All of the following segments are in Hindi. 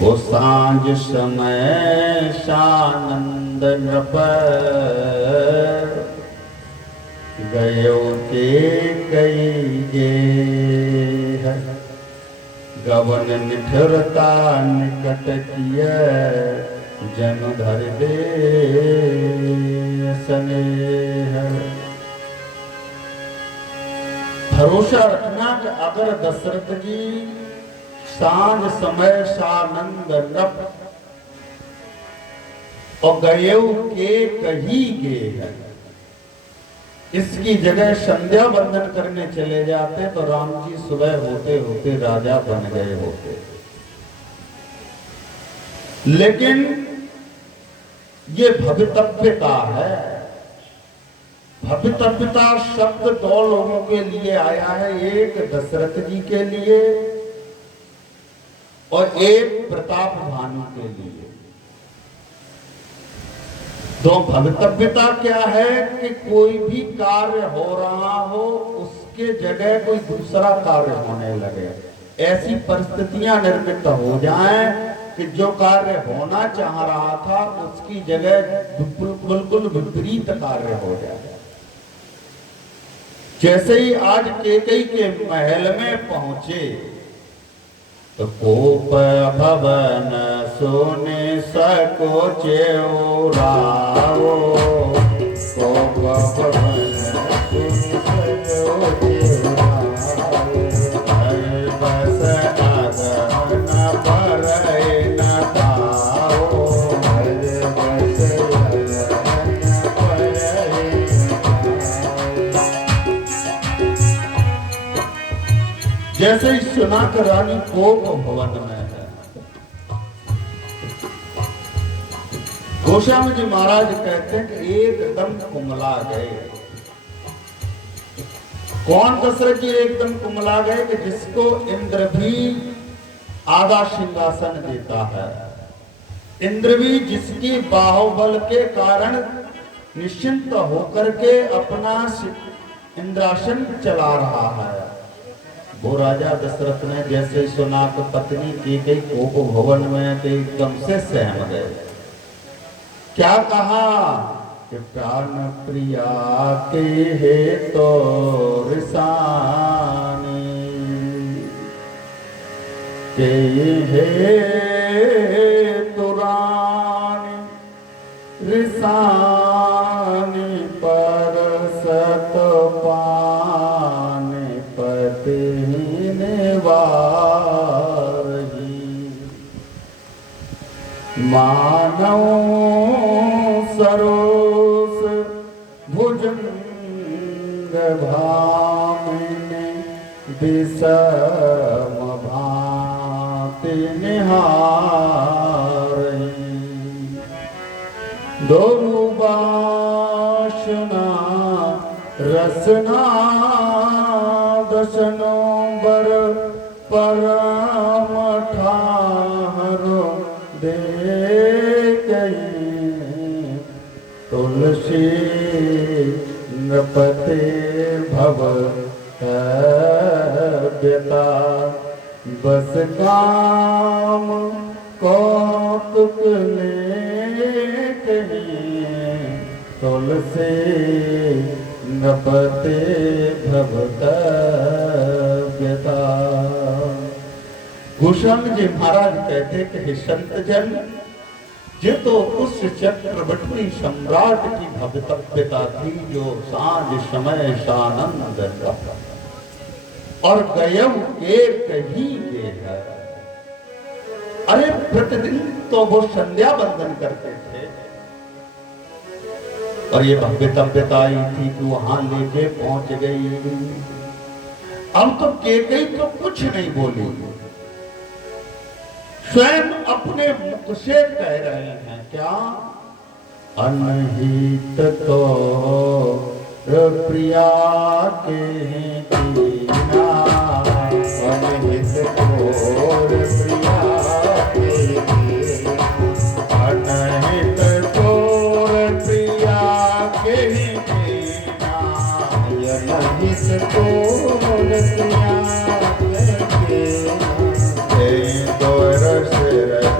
वो सांझ समय सानंद नृप गयो के कई गे है गवन निठुरता निकट किय जनु धर दे स्नेह। भरोसा रखना कि अगर दशरथ जी सांझ समय सानंद नप और गयऊ के कही गे है, इसकी जगह संध्या बंदन करने चले जाते तो राम जी सुबह होते होते राजा बन गए होते। लेकिन ये भवितव्यता है। भवितव्यता शब्द दो लोगों के लिए आया है, एक दशरथ जी के लिए और एक प्रताप भानु के लिए। तो भवितव्यता क्या है कि कोई भी कार्य हो रहा हो उसके जगह कोई दूसरा कार्य होने लगे, ऐसी परिस्थितियां निर्मित हो जाएं कि जो कार्य होना चाह रहा था उसकी जगह बिल्कुल विपरीत कार्य हो जाए। जैसे ही आज कैकेयी के महल में पहुंचे तो कोप भवन सोने सकोचे राओ, कोप भवन सोने सकोचे राओ, बस आदन परय न ताओ, बस आदन परय न ताओ। जैसे ही सुना कि रानी कोप भवन में है, गोस्वामी जी महाराज कहते हैं कि एकदम कुमला गए। कौन दशरथ जी एकदम कुमला गए कि जिसको इंद्र भी आधा सिंहासन देता है, इंद्र भी जिसकी बाहुबल के कारण निश्चिंत होकर के अपना इंद्रासन चला रहा है, वो राजा दशरथ ने जैसे सुना कि पत्नी कैकेयी कोप भवन में तो एकदम से सहम गए। क्या कहा कि प्राण प्रिया के है तो रिसानी, के है तो रानी रिसानी, पर सत पानी पति मानव सरोस भुजंग भामिनी, विषम भांति निहारही, दोरु बासना रसना दशनो बर परम ठाहरो दे गई, तुलसी नृपते भव व्यता, बस काम कौतुक ले कहीं, तुलसी नृपते भव व्यता। गोस्वामी जी महाराज कहते कि हे संत जन, ये तो उस चक्रवर्ती सम्राट की भवितव्यता थी जो सांझ समय सानंद और गयम के कही के है। अरे प्रतिदिन तो वो संध्या बंदन करते थे और ये भव्यतव्यता ही थी कि वहां लेके पहुंच गई। अब तो कैकेयी तो कुछ नहीं बोली, स्वयं अपने मुख से कह रहे हैं क्या, अनहित तो प्रिया के दीना, अनहित तो प्रिया के दीना, अनहित तो प्रिया के दीना, अनहित तो प्रिया के दीना,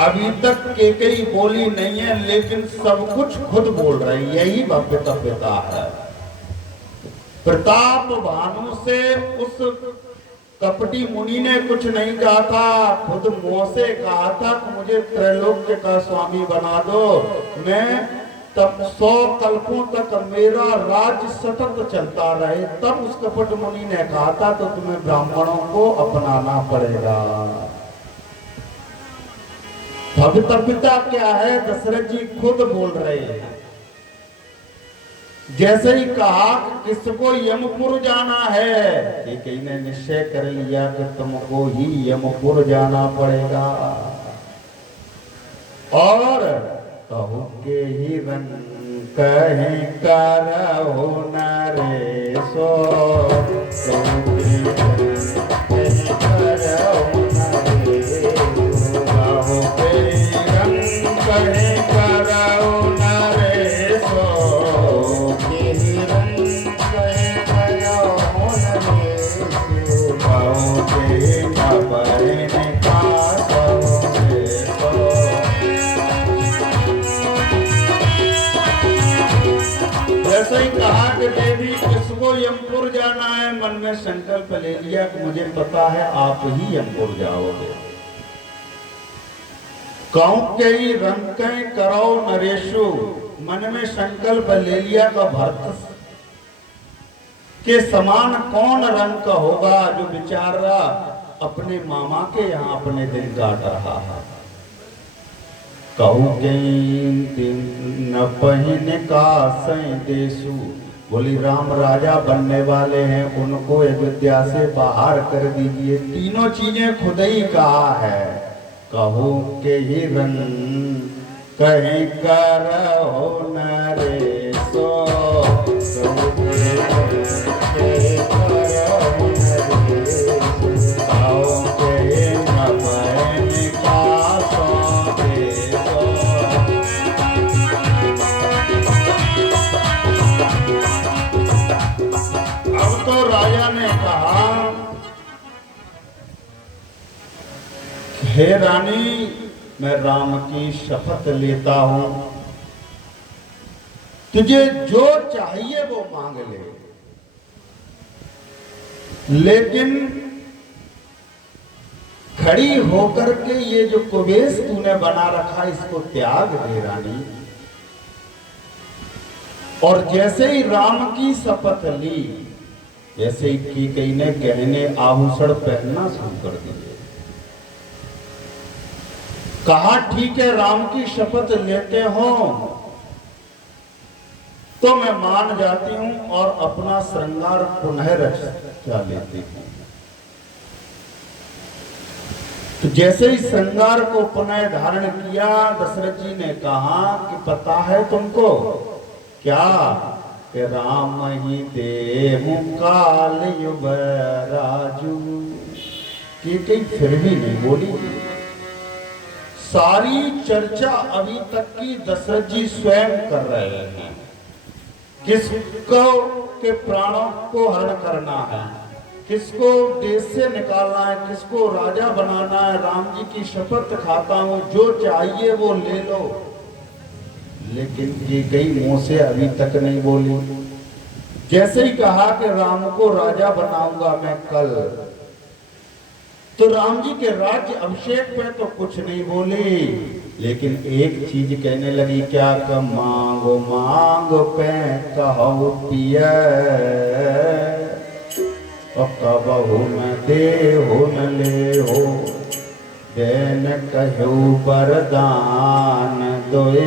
अभी तक केकई बोली नहीं है, लेकिन सब कुछ खुद बोल रही, यही भव्य तव्यता है। प्रताप भानु से उस कपटी मुनि ने कुछ नहीं कहा था, खुद मुंह से कहा था कि मुझे त्रैलोक्य का स्वामी बना दो, मैं तब 100 कल्पों तक मेरा राज्य सतत चलता रहे। तब उस कपट मुनि ने कहा था तो तुम्हें ब्राह्मणों को अपनाना पड़ेगा। भव्यता क्या है, दशरथ जी खुद बोल रहे हैं। जैसे ही कहा किसको यमपुर जाना है, कि कहीं ने निश्चय कर लिया कि तुमको ही यमपुर जाना पड़ेगा। और कहू के ही रंग कहीं करहु नरेशो, कहू के करहु नरेशो, कहू के रंग कहीं करहु नरेशो, के रंग कहीं करहु नरेशो, कहू के खबरने का ऐसा ही कहा कि देवी किसको यमपुर जाना है, मन में संकल्प ले लिया कि मुझे पता है आप ही यमपुर जाओगे। कहूं के ही रंग करो नरेशु, मन में संकल्प ले लिया कि भरत के समान कौन रंग का होगा जो बेचारा अपने मामा के यहाँ अपने दिन काट रहा है। कहू न पहिन का सई देसु, बोली राम राजा बनने वाले हैं, उनको अयोध्या से बाहर कर दीजिए। तीनों चीजें खुद ही कहा है। कहू के ही रंग कहीं करहु नरेशो, कहू के करहु नरेशो, कहू के न पहिन का राजा ने कहा, हे रानी, मैं राम की शपथ लेता हूं, तुझे जो चाहिए वो मांग ले, लेकिन खड़ी होकर के ये जो कुबेश तूने बना रखा इसको त्याग दे रानी। और जैसे ही राम की शपथ ली, जैसे ही कहीं ने गहने आभूषण पहनना शुरू कर दिए। कहा ठीक है, राम की शपथ लेते हो तो मैं मान जाती हूं और अपना श्रृंगार पुनः रचा लेती हूं। तो जैसे ही श्रृंगार को पुनः धारण किया, दशरथ जी ने कहा कि पता है तुमको क्या कि राम ही देहु काल युवराजू, कि कहीं फिर भी नहीं बोली। सारी चर्चा अभी तक की दशरथ जी स्वयं कर रहे हैं। किसको के प्राणों को हरण करना है, किसको देश से निकालना है, किसको राजा बनाना है। राम जी की शपथ खाता हूं, जो चाहिए वो ले लो। लेकिन ये कई मुंह से अभी तक नहीं बोली। जैसे ही कहा कि राम को राजा बनाऊंगा मैं कल, तो राम जी के राज्य अभिषेक पे तो कुछ नहीं बोली, लेकिन एक चीज कहने लगी, क्या का मांगो मांग पे कहो पिया, और कबहु मैं दे हो न ले हो, देन कहो वरदान दोए,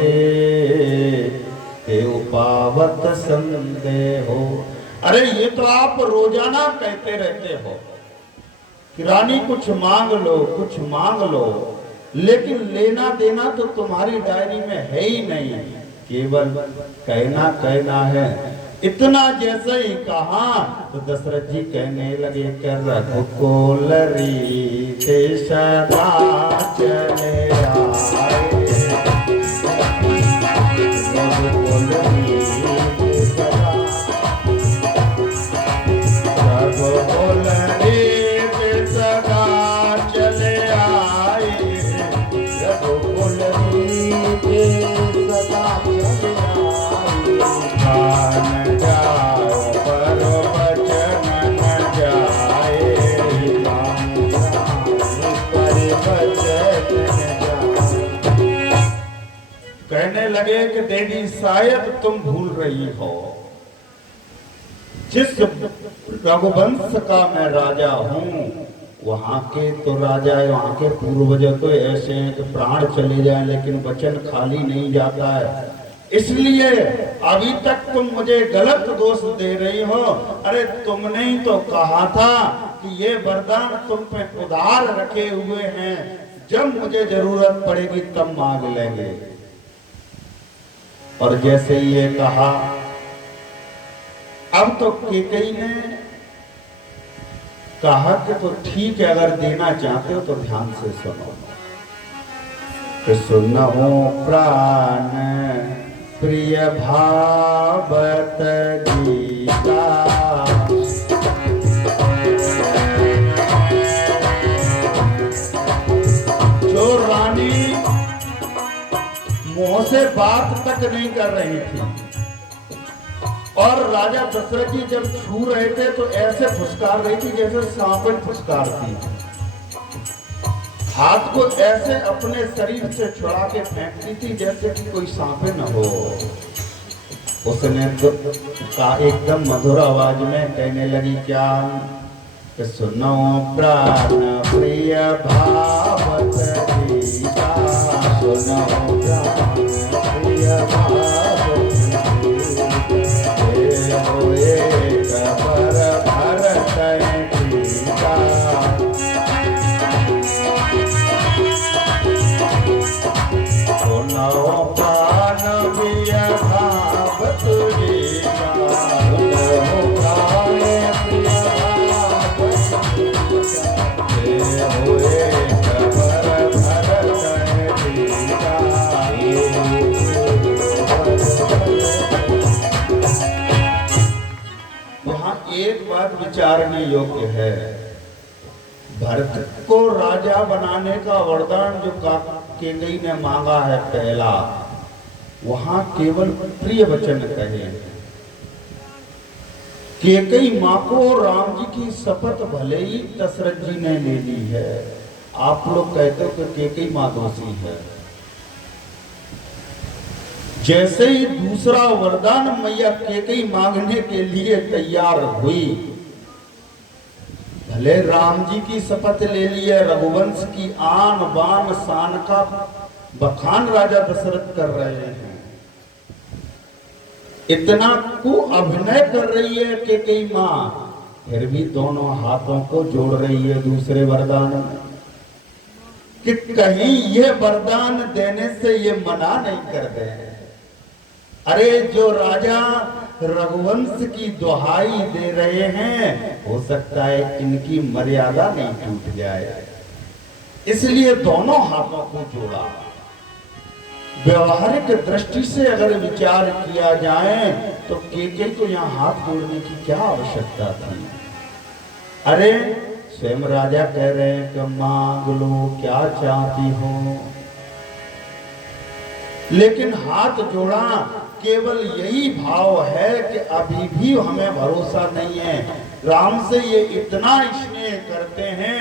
देव पावत संदेहो। अरे ये तो आप रोजाना कहते रहते हो कि रानी कुछ मांग लो, कुछ मांग लो, लेकिन लेना देना तो तुम्हारी डायरी में है ही नहीं, केवल कहना कहना है। इतना जैसे ही कहा तो दशरथ जी कहने लगे कर रघुकुलरी ते सदा चले आए, रघुकुलरी ते सदा चले आए, कहने लगे कि देवी शायद तुम भूल रही हो, जिस रघुवंश का मैं राजा हूं वहां के तो राजा है, वहां के पूर्वज तो ऐसे हैं कि प्राण चले जाए लेकिन वचन खाली नहीं जाता है। इसलिए अभी तक तुम मुझे गलत दोष दे रही हो। अरे तुमने ही तो कहा था कि ये वरदान तुम पे उधार रखे हुए हैं, जब मुझे जरूरत पड़ेगी तब मांग लेंगे। और जैसे ये कहा, अब तो कैकेयी ने कहा कि तो ठीक है, अगर देना चाहते हो तो ध्यान से सुनो। कि सुनहो प्राण प्रिय भावत गीता, जो रानी मुंह से बात तक नहीं कर रही थी और राजा दशरथ जी जब छू रहे थे तो ऐसे फुसकार रही थी जैसे सांपन फुसकारती, हाथ को ऐसे अपने शरीर से छुड़ा के फेंकती थी जैसे कि कोई सांपे न हो। उसने तो एकदम मधुर आवाज में कहने लगी, क्या कि सुनो प्राण प्रिय भावत गीता, सुनो प्राण प्रिय भावत एक पर भरत गीता, सुनो प्राण प्रिय भावत गीता, सुनो प्राण प्रिय भावत गीता, एक पर भरत गीता। एक बात विचारने योग्य है, भरत को राजा बनाने का वरदान जो कैकेयी ने मांगा है पहला, वहां केवल प्रिय वचन कहे। कैकेयी मां को राम जी की शपथ भले ही दशरथ जी ने ले ली है, आप लोग कहते हो कि कैकेयी मां दोषी है। जैसे ही दूसरा वरदान मैया कैकेयी मांगने के लिए तैयार हुई, भले राम जी की शपथ ले लिए, रघुवंश की आन बान शान का बखान राजा दशरथ कर रहे हैं, इतना को अभिनय कर रही है कैकेयी मां, फिर भी दोनों हाथों को जोड़ रही है दूसरे वरदान में कि कहीं ये वरदान देने से ये मना नहीं कर दे। अरे जो राजा रघुवंश की दुहाई दे रहे हैं, हो सकता है इनकी मर्यादा नहीं टूट जाए, इसलिए दोनों हाथों को जोड़ा। व्यवहारिक दृष्टि से अगर विचार किया जाए तो कैकेयी को यहाँ हाथ जोड़ने की क्या आवश्यकता थी। अरे स्वयं राजा कह रहे हैं कि मांग लो क्या चाहती हो, लेकिन हाथ जोड़ा केवल यही भाव है कि अभी भी हमें भरोसा नहीं है। राम से ये इतना स्नेह करते हैं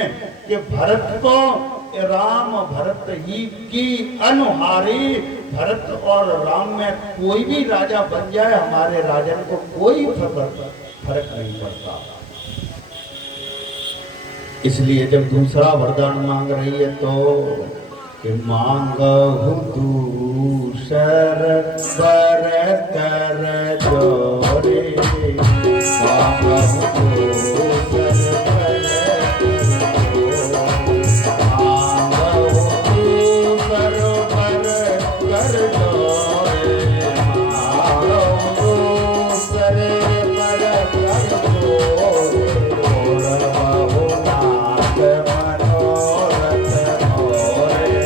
कि भरत को राम भरत ही की अनुहारी, भरत और राम में कोई भी राजा बन जाए, हमारे राजन को कोई फर्क नहीं पड़ता। इसलिए जब दूसरा वरदान मांग रही है तो कि मांगहु दूसर बर कर जोरे, मांगहु दूसर बर कर जोरे, मांगहु दूसर बर कर जोरे, बहु नाथ मनोरथ मोरे।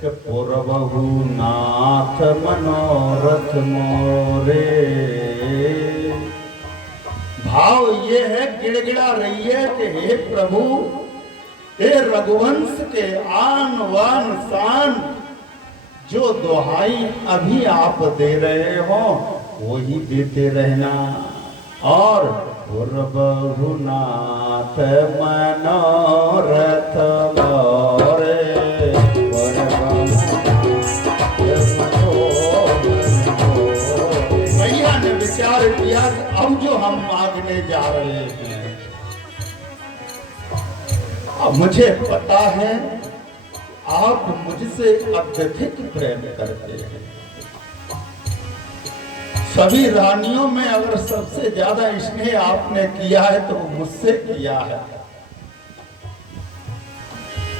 कि पुरबहु नाथ मनोरथ मोरे। भाव ये है, गिड़गिड़ा रही है कि हे प्रभु, हे रघुवंश के आन वान शान जो दुहाई अभी आप दे रहे हो वो ही देते रहना, और रघुनाथ मनोरथ मोरे, मैया ने विचार किया अब जो हम मांगने जा रहे हैं, अब मुझे पता है आप मुझसे अत्यधिक प्रेम करते हैं। सभी रानियों में अगर सबसे ज्यादा स्नेह आपने किया है तो वो मुझसे किया है।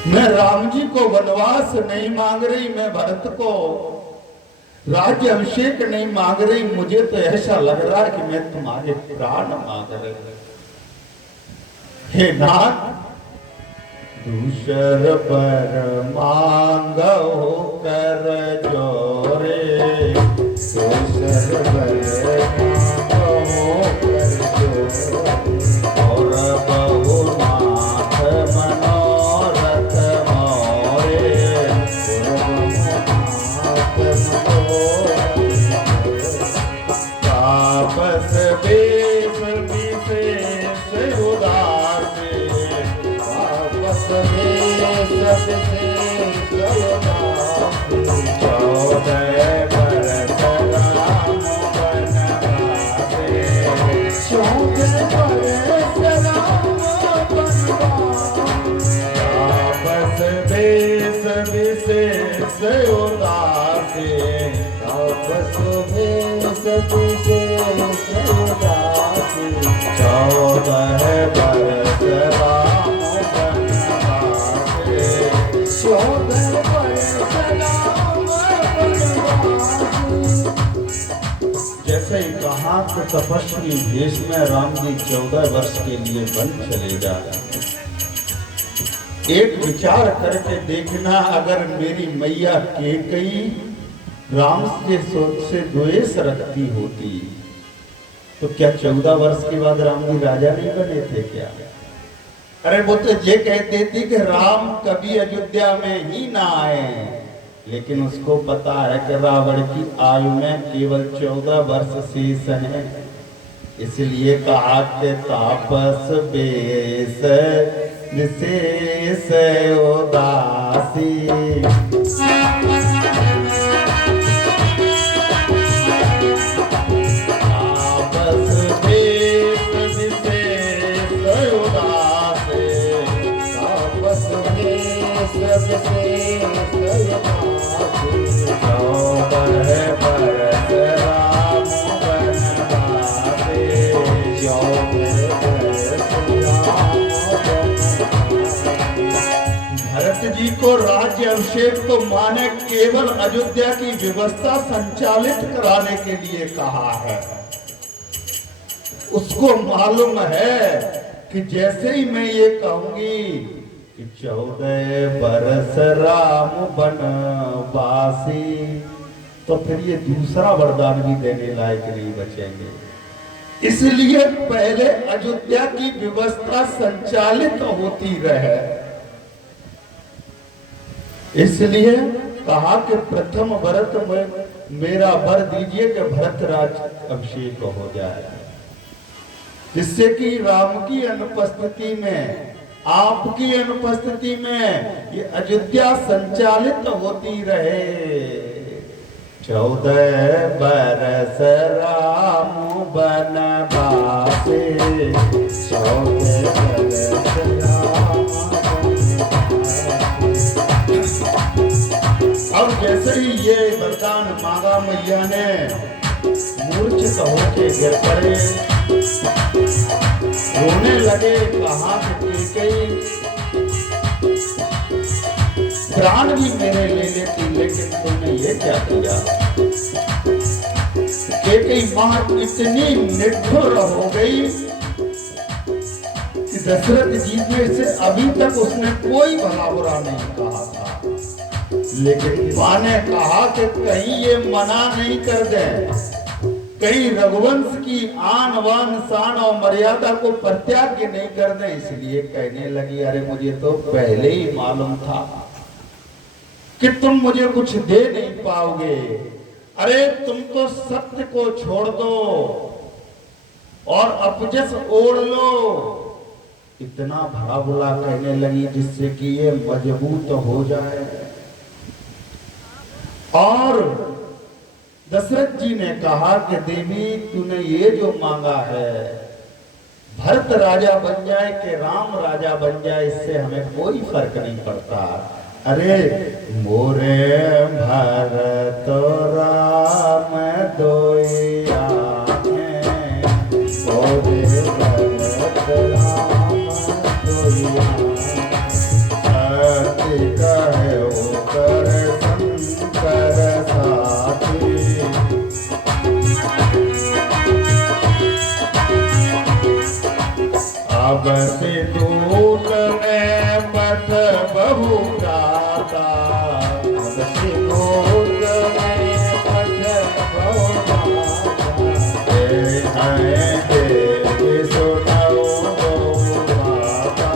मैं राम जी को वनवास नहीं मांग रही, मैं भरत को राज्य अभिषेक नहीं मांग रही, मुझे तो ऐसा लग रहा है कि मैं तुम्हारे प्राण मांग रही। हे नाथ, दूसर पर मांगो कर जोरे, दूसर पर मांगो कर जोरे, और बहुनाथ मनोरथ मोरे, तापस बेस विशेष उदासी, तापस बेस विशेष उदासी, 14 बरस राम बनवासे, 14 बरस राम बनवासे, तापस बेस विशेष उदासी, तापस बेस विशेष उदासी, 14 बरस राम बनवासे, 14 बरस राम बनवासे। जैसे ही कहा कि तपस्वी भेष में राम जी 14 वर्ष के लिए वन चले जाए। एक विचार करके देखना, अगर मेरी मैया कैकेयी राम से द्वेष रखती होती तो क्या 14 वर्ष के बाद राम जी राजा नहीं बने थे क्या? अरे वो तो ये कहते थी कि राम कभी अयोध्या में ही ना आए, लेकिन उसको पता है कि रावण की आयु में केवल 14 वर्ष शेष हैं, इसलिए कहा कि तापस बेस विशेष उदासी, तापस बेस विशेष उदासी, तापस बेस विशेष उदासी, 14 बरस राम बनवासे, 14 बरस राम बनवासे। भरत जी को राज्य अभिषेक तो माने केवल अयोध्या की व्यवस्था संचालित कराने के लिए कहा है। उसको मालूम है कि जैसे ही मैं ये कहूंगी कि 14 बरस राम बनवासी, तो फिर ये दूसरा वरदान भी देने लायक नहीं बचेंगे। इसलिए पहले अयोध्या की व्यवस्था संचालित होती रहे, इसलिए कहा कि प्रथम भरत में मेरा वर दीजिए कि भरत राज अभिषेक हो जाए, जिससे कि राम की अनुपस्थिति में, आपकी अनुपस्थिति में ये अयोध्या संचालित होती रहे। 14 बरस राम बनवासे, 14 बरस राम बनवासे। अब जैसे ही ये वरदान मांगा, मैया ने मूर्छित होके गिर पड़े, रोने लगे। कहा कि कैकेयी प्राण भी मेरे ले लेती, लेकिन तुमने ये क्या किया? कैकेयी मां इतनी निठुर हो गई कि दशरथ जी में से अभी तक उसने कोई भला बुरा नहीं कहा था, लेकिन मां ने कहा कि कहीं ये मना नहीं कर दे, कहीं रघुवंश की आन वान शान और मर्यादा को परित्याग नहीं कर दे। इसलिए कहने लगी, अरे मुझे तो पहले ही मालूम था कि तुम मुझे कुछ दे नहीं पाओगे। अरे तुम तो सत्य को छोड़ दो और अपजस ओढ़ लो। इतना भला बुला कहने लगी जिससे कि ये मजबूत हो जाए। और दशरथ जी ने कहा कि देवी तूने ये जो मांगा है, भरत राजा बन जाए कि राम राजा बन जाए, इससे हमें कोई फर्क नहीं पड़ता। अरे मोरे भरत राम दोया मोरे भरत राम दोया सत्य कहे कर शंकर साथी। अब से दूत में पथ बहु गाता, अब से दूत में पथ बहु गाता, सुनाओ गाता,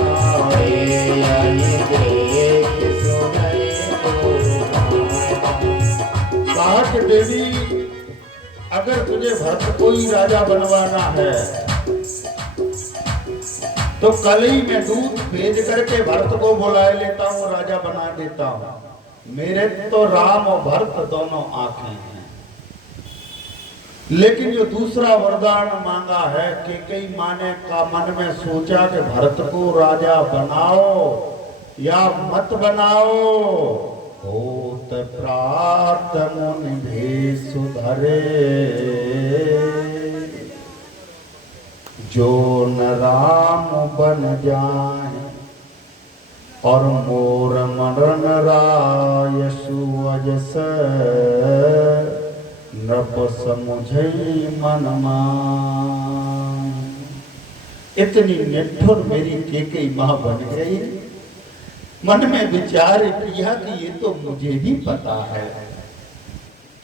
कहा कि देवी अगर तुझे भरत को ही राजा बनवाना है तो कल ही मैं दूध भेज करके भरत को बुलाए लेता हूँ, राजा बना देता हूँ। मेरे तो राम और भरत दोनों आंखें हैं। लेकिन जो दूसरा वरदान मांगा है कि कई माने का मन में सोचा कि भरत को राजा बनाओ या मत बनाओ। होत प्रात मुनि भी सुधरे, जो न राम बन जाए और मोर मनन राय सुअजस, नृप समुझै मन मान। इतनी निठुर मेरी केकई मां बन गई। मन में विचार किया कि ये तो मुझे भी पता है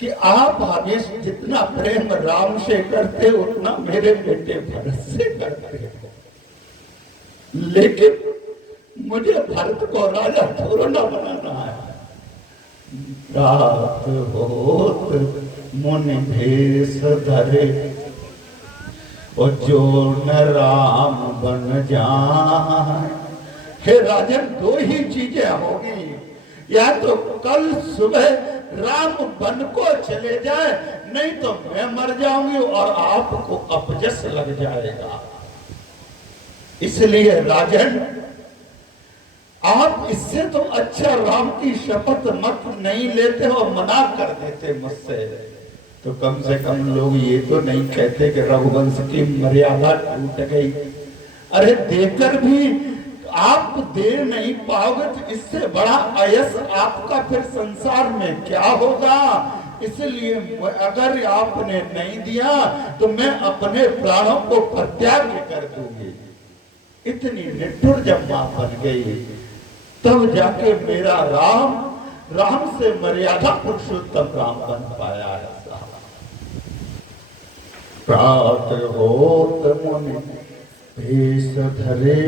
कि आप आवेश जितना प्रेम राम से करते उतना मेरे बेटे भरत से करते, लेकिन मुझे भरत को राजा थोड़ा ना बनाना है। रात होत मुनि भेष धरे और जो न राम बन जाए। हे राजन, दो ही चीजें होगी, या तो कल सुबह राम बन को चले जाए, नहीं तो मैं मर जाऊंगी और आपको अपजस लग जाएगा। इसलिए राजन, आप इससे तो अच्छा राम की शपथ मत नहीं लेते हो, मना कर देते मुझसे, तो कम से कम लोग ये तो नहीं कहते कि रघुवंश की मर्यादा टूट गई। अरे देकर भी आप दे नहीं पाओगे तो इससे बड़ा अयस आपका फिर संसार में क्या होगा। इसलिए अगर आपने नहीं दिया तो मैं अपने प्राणों को परित्याग कर दूंगी। इतनी निठुर जब मां बन गई तब जाके मेरा राम से मर्यादा पुरुषोत्तम राम बन पाया है। प्रात होत मुनि भेष धरे,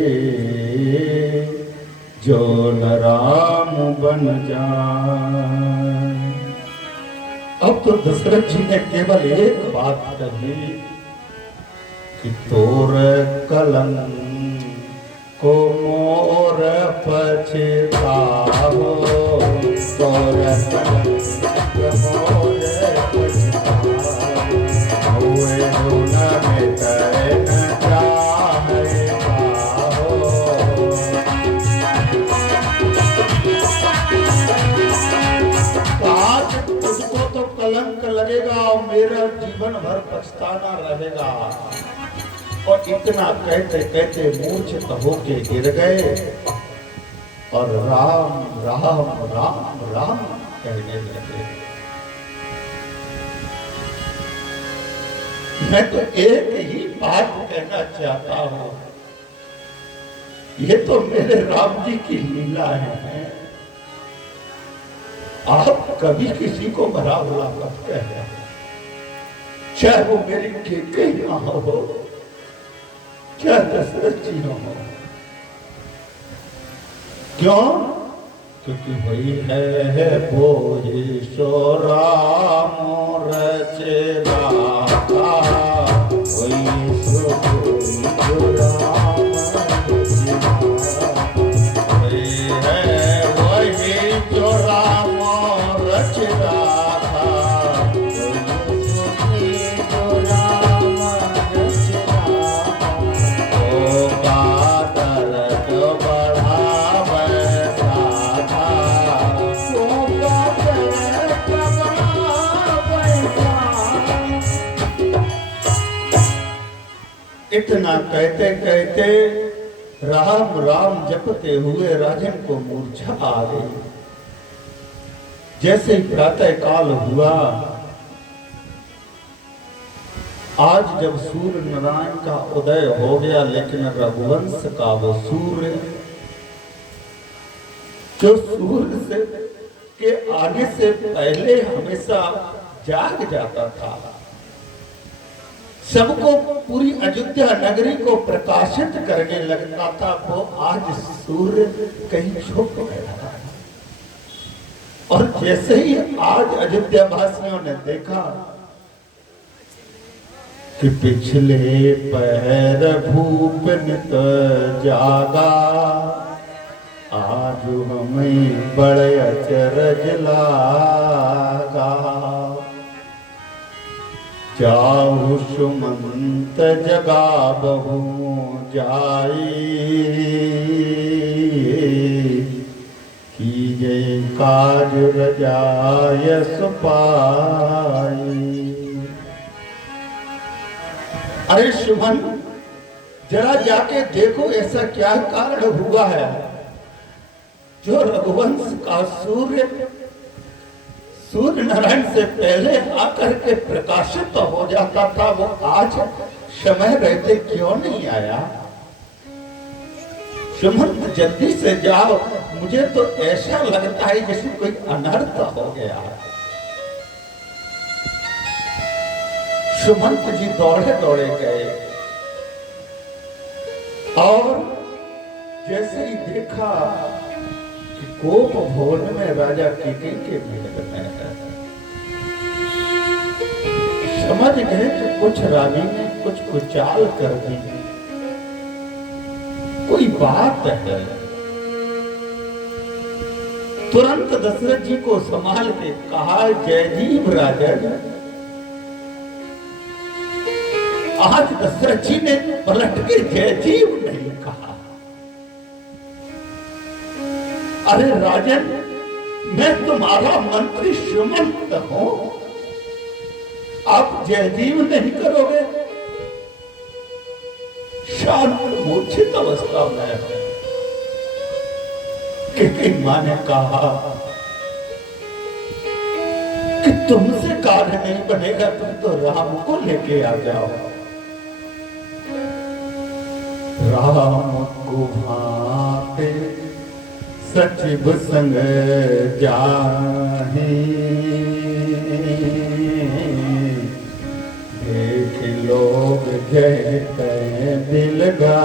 जो न राम बन जाए। अब तो दशरथ जी ने केवल एक बात कही कि तोर कलंक को मोर पछताओ, तोर कलंक मोर पछताओ, हुए हो न मिटे न चाहे पाओ। आज तुझको तो कलंक लगेगा और मेरा जीवन भर पछताना रहेगा। और इतना कहते कहते मूर्छित होके गिर गए और राम राम राम राम कहने लगे। मैं तो एक ही बात कहना चाहता हूं, ये तो मेरे राम जी की लीला है। आप कभी किसी को भरा हुआ मत कहना, चाहे वो मेरी केकई मां हो, क्या दशरथ जी हो। क्यों? क्योंकि वही है बोझी सो राम रचेगा, वही सो इतना कहते कहते राम राम जपते हुए राजन को मूर्छा आ गई। जैसे ही प्रातः काल हुआ, आज जब सूर्य नारायण का उदय हो गया, लेकिन रघुवंश का वो सूर्य जो सूर्य से के आने से पहले हमेशा जाग जाता था, सबको पूरी अयोध्या नगरी को प्रकाशित करने लगता था, वो आज सूर्य कहीं छुप गया। और जैसे ही आज अयोध्या वासियों ने देखा कि पिछले पहर भूप नित जागा, आज हमें बड़े अचरज लागा। जाहु सुमंत जगा बहु जाई, कीजे काज रजायस पाई। अरे सुमन, जरा जाके देखो ऐसा क्या कारण हुआ है जो रघुवंश का सूर्य नारायण से पहले आकर के प्रकाशित तो हो जाता था, वो आज समय रहते क्यों नहीं आया? सुमंत जल्दी से जाओ, मुझे तो ऐसा लगता है जैसे कोई अनर्थ हो गया। सुमंत जी दौड़े दौड़े गए और जैसे ही देखा कि कोप भवन में राजा केकई के महल में है, समझ गए कि कुछ रानी ने कुछ कुचाल कर दी, कोई बात है। तुरंत दशरथ जी को संभाल के कहा, जयजीव राजन। आज दशरथ जी ने पलट के जयजीव नहीं कहा। अरे राजन, मैं तुम्हारा मंत्री सुमंत हूं, आप जयजीव नहीं करोगे? शांत मूर्छित अवस्था में है। केकई मां ने कहा कि तुमसे कार्य नहीं बनेगा, तुम तो राम को लेके आ जाओ। राम को भाते सचिव संग जाहि, देख लोग जय दिल गा।